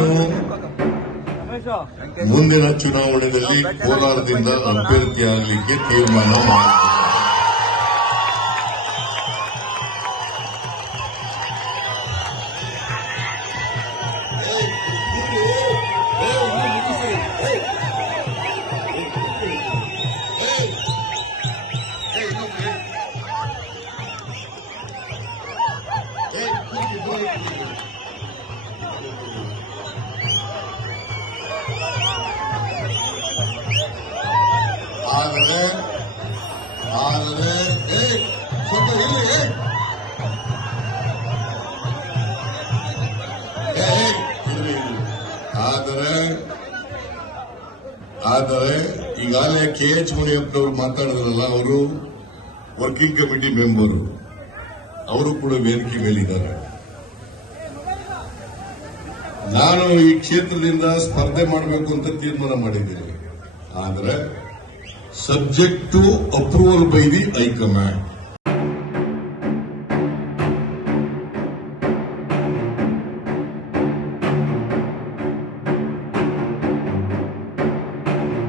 ನಾನು ಮುಂದಿನ ಚುನಾವಣೆಯಲ್ಲಿ ಕೋಲಾರದಿಂದ ಅಭ್ಯರ್ಥಿ ಆಗಲಿಕ್ಕೆ ತೀರ್ಮಾನ ಮಾಡಿದೆ. ಆದರೆ ಈಗಾಗಲೇ KH ಮುನಿಯಪ್ಪನವರು ಮಾತಾಡಿದ್ರಲ್ಲ, ಅವರು ವರ್ಕಿಂಗ್ ಕಮಿಟಿ ಮೆಂಬರು, ಅವರು ಕೂಡ ವೇದಿಕೆ ಮೇಲಿದ್ದಾರೆ. ನಾನು ಈ ಕ್ಷೇತ್ರದಿಂದ ಸ್ಪರ್ಧೆ ಮಾಡಬೇಕು ಅಂತ ತೀರ್ಮಾನ ಮಾಡಿದ್ದೇನೆ. ಆದರೆ subject to approval by the high command.